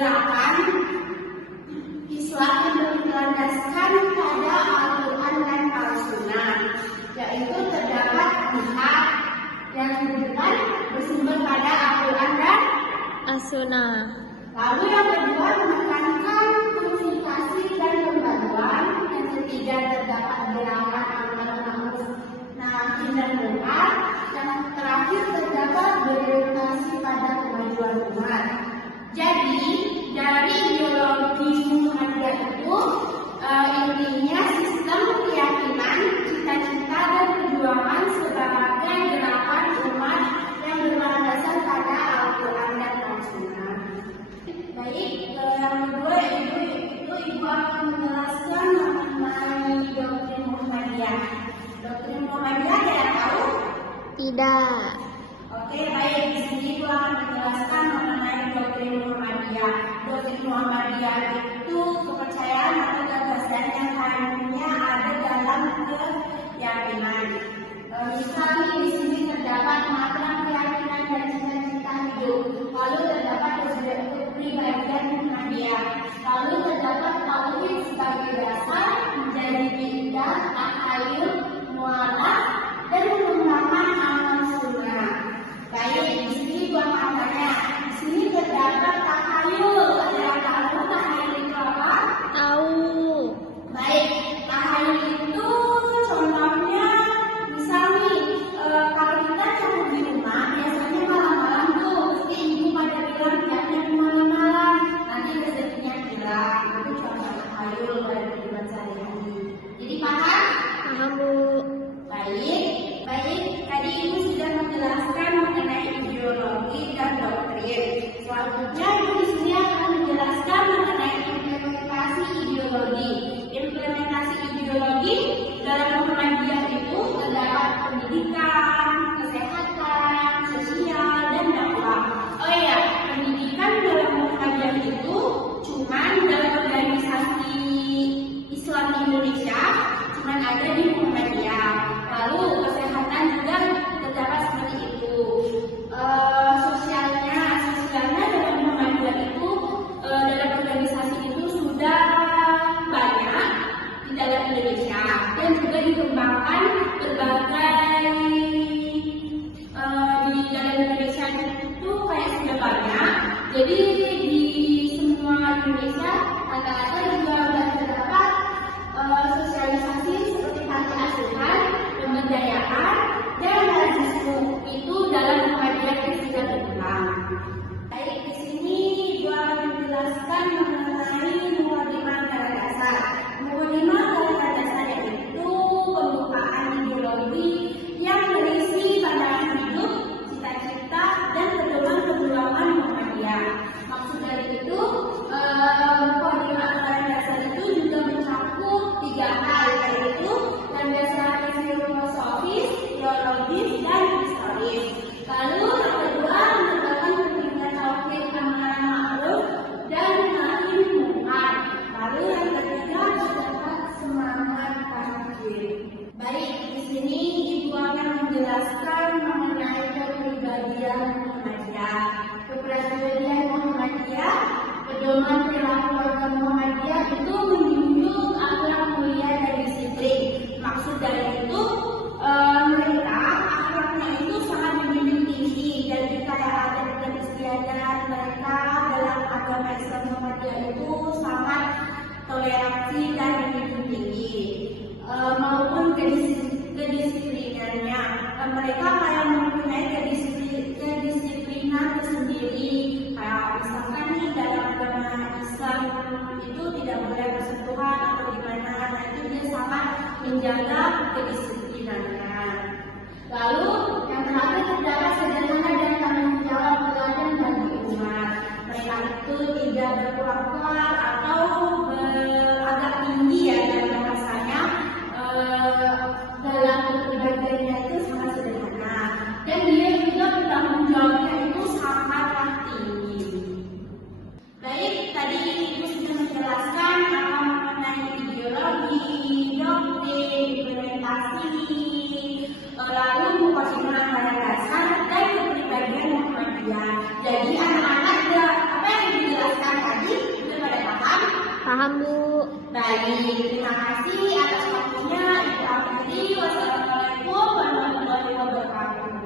gerakan Islam yang berlandaskan pada Al-Quran dan Al-Sunnah, yaitu terdapat jihad yang disebutkan bersumber pada Al-Quran dan As-Sunnah. Lalu yang kedua menekankan komunikasi dan pembaruan. Yang ketiga terdapat gerakan amar-ma'ruf nahi dan munkar. Yang terakhir terdapat berorientasi pada kemajuan umat. Jadi dari ideologi Muhammadiyah itu intinya sistem keyakinan, cita-cita dan perjuangan sebagai gerakan umat yang berlandaskan pada Al-Quran dan Al-Sunnah. Baik, yang kedua ibu akan menjelaskan mengenai doktrin Muhammadiyah. Doktrin Muhammadiyah ada tahu? Tidak. Oke, baik. Di sini ibu akan menjelaskan mengenai doktrin Muhammadiyah. Doktrin Muhammadiyah itu kepercayaan atau gagasan yang kandungnya ada dalam keyakinan. Misalnya di sini terdapat makna keyakinan dan cita-cita hidup. Lalu terdapat kepribadian Muhammadiyah. Lalu terdapat tauhid sebagai dasar, menjadi bidah, takhayul, mualah, dan pengembangan amal sunnah. Baik, di sini gua akan tanya. Di sini terdapat takhayul. Ada yang tahu takhayul itu apa? Tahu. Baik, takhayul itu contohnya misal nih, kalau kita cabut di rumah biasanya malam-malam tuh ibu pada bilang tiapnya malam-malam nanti rezekinya hilang. Itu contoh takhayul pada kehidupan sehari-hari. Jadi paham? Paham, Bu. Baik. Tadi ibu sudah menjelaskan mengenai ideologi dan doktrin. Selanjutnya ibu di sini akan menjelaskan mengenai implementasi ideologi. Implementasi ideologi dalam Muhammadiyah itu terdapat pendidikan, kesehatan, sosial, dan dakwah. Oh iya, pendidikan dalam Muhammadiyah itu cuma dalam organisasi Islam Indonesia, cuma ada di Muhammadiyah. Lalu kesehatan juga terdapat seperti itu. Sosialnya dalam Muhammadiyah itu dalam organisasi itu sudah banyak di dalam Indonesia dan juga dikembangkan berbagai di dalam Indonesia itu kayak sudah banyak. Jadi di semua Indonesia rata-rata juga sudah terdapat sosialisasi seperti panti asuhan, pemberdayaan, dan rajismu itu dalam Muhammadiyah yang sudah berkembang. Baik, di sini gua akan menjelaskan mengenai muqaddimah darah dasar. Muqaddimah darah dasar yaitu pembukaan ideologi yang berisi pandangan hidup, cita-cita, dan pedoman perjuangan Muhammadiyah. Maksud dari itu, muqaddimah darah dasar itu juga mencakup 3 hal, yaitu landasan filosofis, teologis, dan historis. Lalu yang kedua merupakan pendidikan tauhid amar ma'ruf dan nahi munkar. Lalu yang ketiga terdapat semangat tahdir. Baik, di sini ibu akan menjelaskan mengenai kepribadian Muhammadiyah. Kepribadian Muhammadiyah, pedoman perilaku warga Muhammadiyah itu menjunjung akhlak mulia dan disiplin. Maksud dari itu mereka akhlaknya itu sangat menjunjung tinggi dan kayak adat dan istiadat mereka dalam agama Islam Muhammadiyah itu sangat toleransi dan menjunjung tinggi maupun kedisiplinannya. Mereka kayak mempunyai kedisiplinan tersendiri. Kayak misalkan nih dalam agama Islam itu tidak boleh bersentuhan atau gimana. Nah itu dia sangat menjaga kedisiplinannya. Lalu yang terakhir terdapat sederhana dan tanggung jawab teladan bagi umat. Mereka itu tidak berkuar-kuar atau agak tinggi ya dalam bahasanya. Dalam kepribadiannya itu sangat sederhana dan dia juga bertanggung jawabnya itu sangatlah tinggi. Baik, tadi ibu sudah menjelaskan apa mengenai ideologi, doktrin, implementasi, lalu muqaddimah darah dasar dan kepribadian Muhammadiyah. Jadi anak-anak apa yang dijelaskan tadi Paham, Bu. Baik, terima kasih atas waktunya. Ibu Afifri. Wassalamualaikum warahmatullahi wabarakatuh.